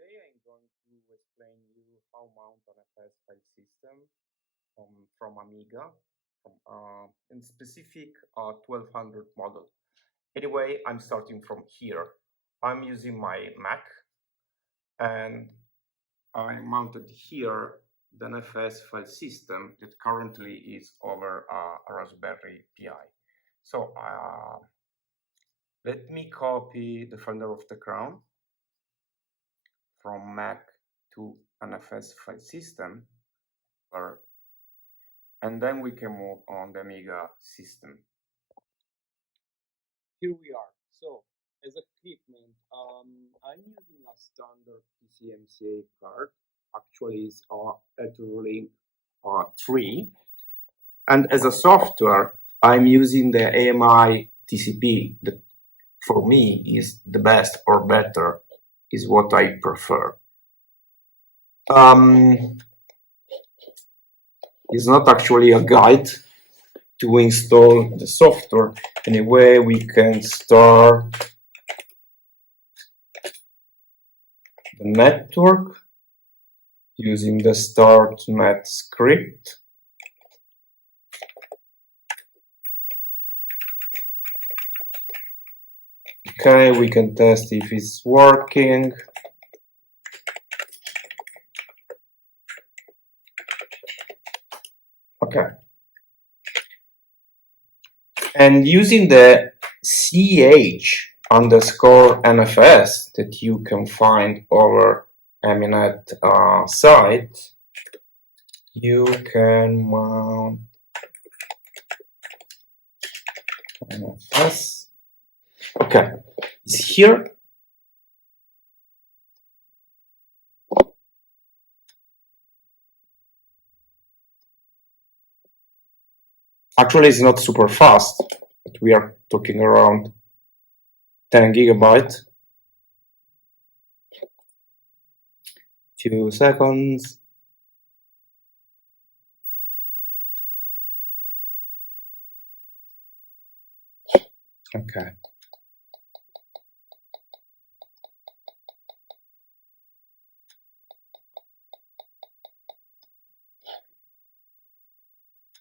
Today I'm going to explain you how mount an NFS file system from Amiga, in specific 1200 model. Anyway, I'm starting from here. I'm using my Mac and I mounted here the NFS file system that currently is over a Raspberry Pi. So let me copy the folder of the crown from Mac to NFS file system, and then we can move on the Amiga system. Here we are. So as equipment, I'm using a standard PCMCA card. Actually, it's a Etherlink 3. And as a software, I'm using the AMI TCP that for me is the best or better, is what I prefer. It's not actually a guide to install the software. Anyway, we can start the network using the startnet script. Okay, we can test if it's working. Okay. And using the ch_NFS that you can find over Eminet site, you can mount NFS. Okay, it's here. Actually, it's not super fast, but we are talking around 10 gigabytes. Few seconds. Okay.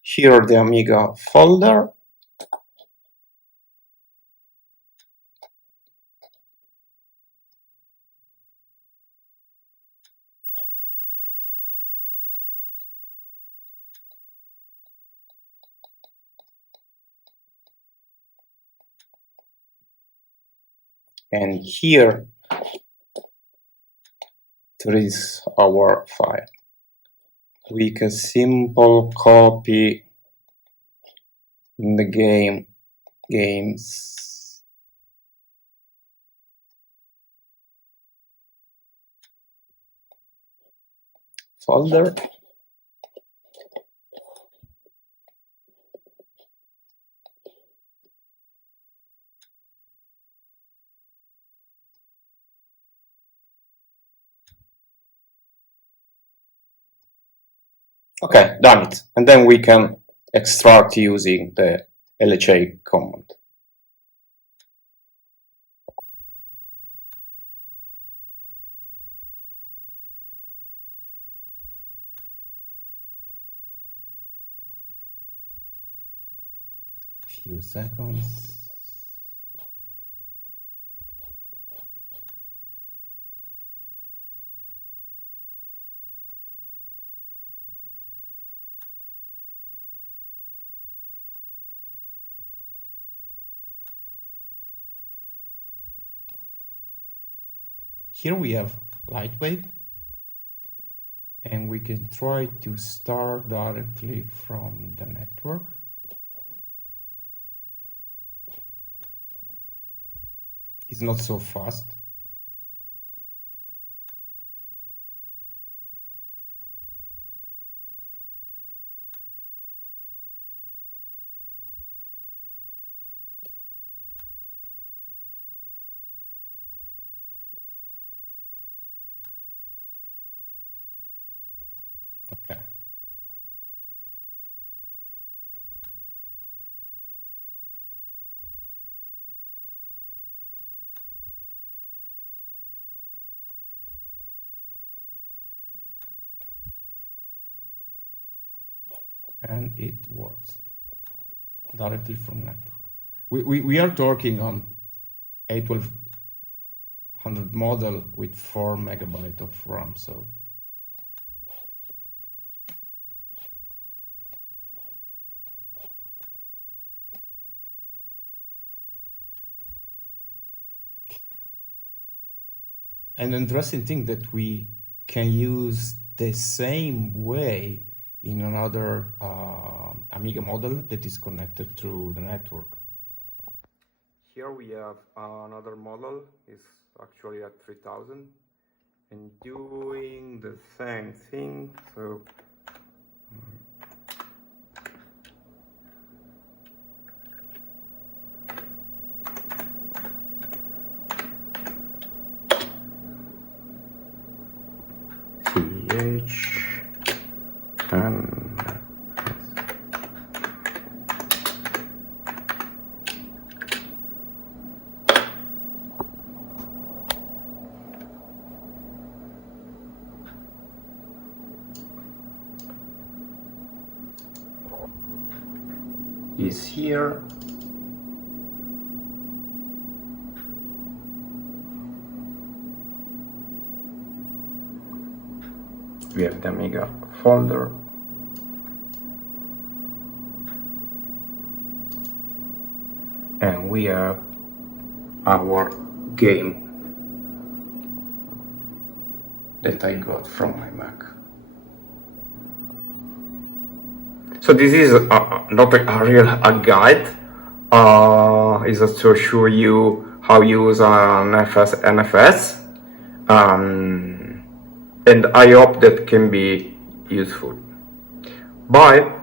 Here the Amiga folder. And here there is our file. We can simple copy in the games folder. Okay, done it. And then we can extract using the LHA command. Few seconds. Here we have lightweight, and we can try to start directly from the network. It's not so fast. Okay. and it works directly from network. We are talking on A1200 model with 4 megabytes of RAM, so an interesting thing that we can use the same way in another Amiga model that is connected through the network. Here we have another model, it's actually at 3000 and doing the same thing. So CH and is here. We have the Amiga folder. And we have our game that I got from my Mac. So this is not a real guide. It's just to show you how you use an NFS. And I hope that can be useful. Bye.